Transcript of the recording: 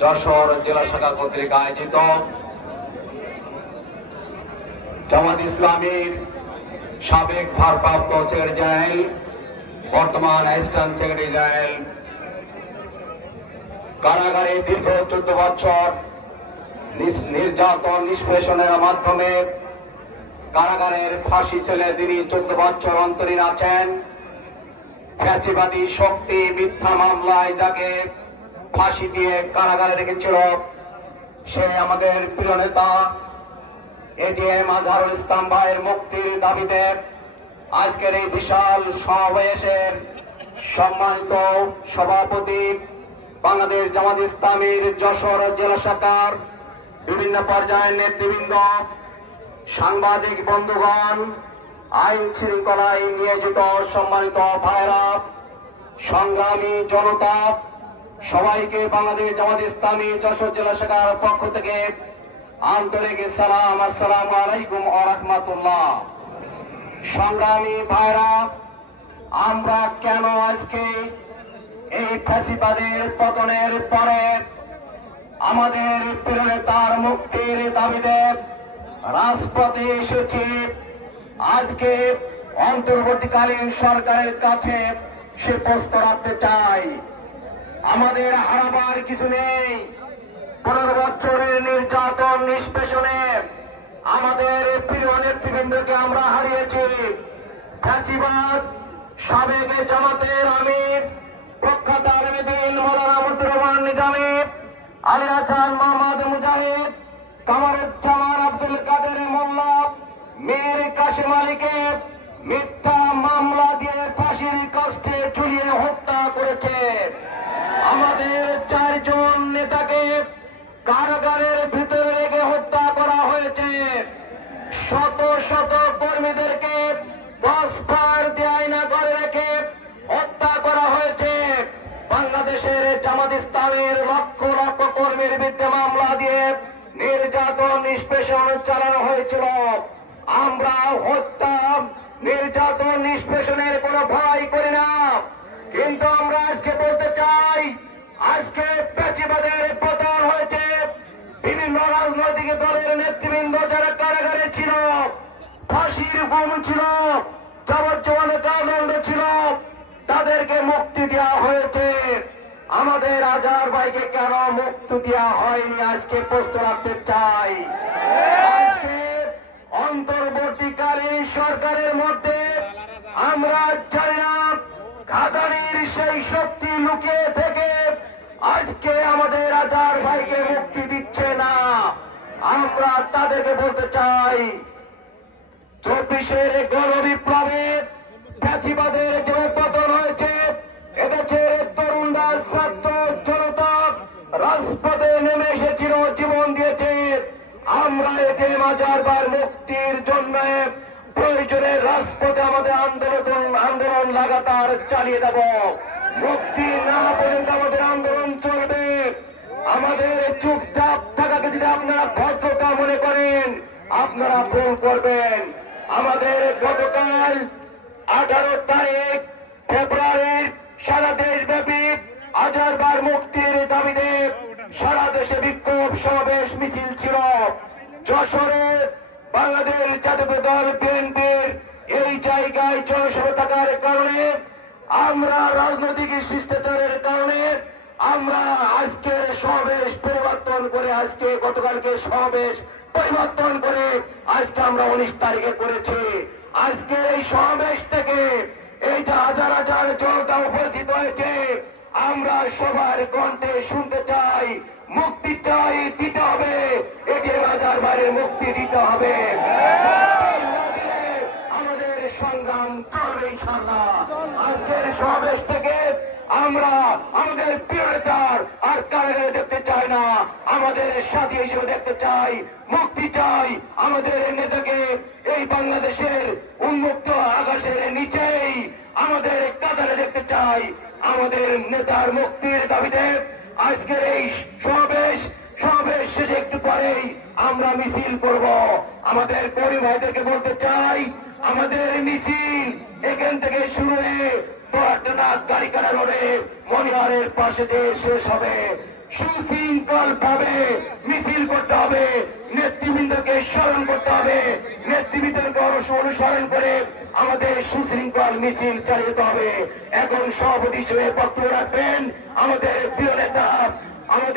যশোর জেলা শাখা কর্তৃক আয়োজিত জামাত ইসলামীর সাবেক ভারপ্রাপ্ত সেক্রেটারি জেনারেল, বর্তমান অ্যাসিস্ট্যান্ট সেক্রেটারি জেনারেল, কারাগারে দীর্ঘ 14 বছর নির্যাতন নিষ্পেষণের মাধ্যমে কারাগারের ফাঁসি ছেলে তিনি 14 বছর অন্তরীণ আছেন। ফ্যাসিবাদী শক্তি মিথ্যা মামলায় যাকে ফাঁসি দিয়ে কারাগারে রেখেছিল সে আমাদের প্রিয় নেতা এটিএম আজহারুল ইসলাম ভাইয়ের মুক্তির দাবিতে আজকের এই বিশাল সমাবেশের সম্মানিত সভাপতি, বাংলাদেশ জামাত ইসলামীর যশোর জেলা শাখার বিভিন্ন পর্যায়ের নেতৃবৃন্দ, সাংবাদিক বন্ধুগণ, আইন শৃঙ্খলায় নিয়োজিত সম্মানিত ভাইরা, সংগ্রামী জনতা, সবাইকে বাংলাদেশ জামাত ইসলামী যশোর জেলা শাখার পক্ষ থেকে আন্তরিক সালাম, আসসালামু আলাইকুম ওয়া রাহমাতুল্লাহ। সংগ্রামী ভাইরা, আমরা কেন আজকে এই ফ্যাসিবাদের পতনের পরে আমাদের প্রিয় নেতার মুক্তির দাবিতে রাজপথে এসেছি? আজকে অন্তর্বর্তীকালীন সরকারের কাছে সে প্রশ্ন রাখতে চাই, আমাদের হারাবার কিছু নেই। 15 বছরের নির্যাতন নিষ্পেষণে আমাদের প্রিয় নেতৃবৃন্দকে আমরা হারিয়েছি। ফ্যাসিবাদ সাবেক জামাতের আমির প্রখ্যাত আলমদিন মৌলানা মতিউর রহমান নিজামী, আলী হাসান মোহাম্মদ মুজাহিদ, কামারুজ্জামান আব্দুল কাদের মোল্লা, মীর কাসেম আলীকে মিথ্যা মামলা দিয়ে ফাঁসির কাস্টে ঝুলিয়ে হত্যা করেছে। আমাদের 4 জন নেতাকে কারাগারের ভিতরে রেখে হত্যা করা হয়েছে। শত শত কর্মীদেরকে ক্রসফায়ার দিয়ে আয়না করে রেখে হত্যা করা হয়েছে। বাংলাদেশের জামাত ইসলামের লক্ষ লক্ষ কর্মীর বিরুদ্ধে মামলা দিয়ে নির্যাতন নিষ্পেষণ চালানো হয়েছিল। আমরা হত্যা নির্যাতন নিষ্পেষণের কোনো ভয় করি না, কিন্তু আমরা আজকে বলতে চাই, আজকে ফ্যাসিবাদের পতন হয়েছে। বিভিন্ন রাজনৈতিক দলের নেতৃবৃন্দ যারা কারাগারে ছিল, ফাঁসির হুকুম ছিল, যাবজ্জীবন কারাদণ্ড ছিল, তাদেরকে মুক্তি দেওয়া হয়েছে। আমাদের আজহার ভাইকে কেন মুক্তি দেওয়া হয়নি আজকে প্রশ্ন রাখতে চাই। আজকে অন্তর্বর্তীকালীন সরকারের মধ্যে আমরা জানি না ঘাটারির সেই শক্তি লুকিয়ে থেকে আজকে আমাদের আজহার ভাইকে মুক্তি দিচ্ছে না। আমরা তাদেরকে বলতে চাই, 24-এর গণবিপ্লবে ফ্যাসিবাদের যে পতন হয়েছে, এদেশের তরুণরা ছাত্র জনতা রাজপথে নেমে এসেছিল, জীবন দিয়েছে। আমরা এটিএম আজহার ভাইয়ের মুক্তির জন্য প্রয়োজনে রাজপথে আমাদের আন্দোলন লাগাতার চালিয়ে যাব। মুক্তি না পর্যন্ত আমাদের আন্দোলন চলবে। আমাদের চুপচাপ থাকাকে যদি আপনারা ভদ্রতা মনে করেন, আপনারা ফোন করবেন। আমাদের গতকাল 18 তারিখ ফেব্রুয়ারি সারা দেশব্যাপী আজহার ভাইয়ের মুক্তির দাবিতে সারা দেশে বিক্ষোভ সমাবেশ মিছিল ছিল। যশোরে বাংলাদেশ জাতীয় দল বিএনপির এই জায়গায় জনসভা থাকার কারণে, আমরা রাজনৈতিক শিষ্টাচারের কারণে আমরা আজকের সমাবেশ পরিবর্তন করে, আজকে গতকালকে সমাবেশ পরিবর্তন করে আজকে আমরা 19 তারিখে করেছি। আজকে এই সমাবেশ থেকে এই যে হাজার হাজার জনতা উপস্থিত হয়েছে, আমরা সবার কণ্ঠে শুনতে চাই, মুক্তি চাই, দিতে হবে। এটিএম আজহার ভাইয়ের মুক্তি দিতে হবে। আমাদের সংগ্রাম চলবে ইনশাআল্লাহ। আজকের সমাবেশ থেকে আমরা আমাদের প্রিয় নেতার আর কারাগারে দেখতে চাই না, আমাদের সাথী হিসেবে দেখতে চাই, মুক্তি চাই। আমাদের নেতাকে এই বাংলাদেশের উন্মুক্ত আকাশের নিচেই আমাদের কাতারে দেখতে চাই। আমাদের নেতার মুক্তির দাবিতে আজকের এই সমাবেশ শেষে একটু পরেই আমরা মিছিল করব। আমাদের কর্মী ভাইদেরকে বলতে চাই, আমাদের মিছিল এখান থেকে শুরু হয়ে গাড়িকাটা রোডে মনিহারের পাশে যে শেষ হবে। সুশৃঙ্খল ভাবে মিছিল করতে হবে, নেতৃবৃন্দকে স্মরণ করতে হবে, নেতৃবৃন্দকে অনুসরণ করে আমাদের সুশৃঙ্খল মিছিল চালিয়ে যেতে হবে। এখন সভাপতি হিসেবে বক্তব্য রাখবেন আমাদের প্রিয় নেতা আমাদের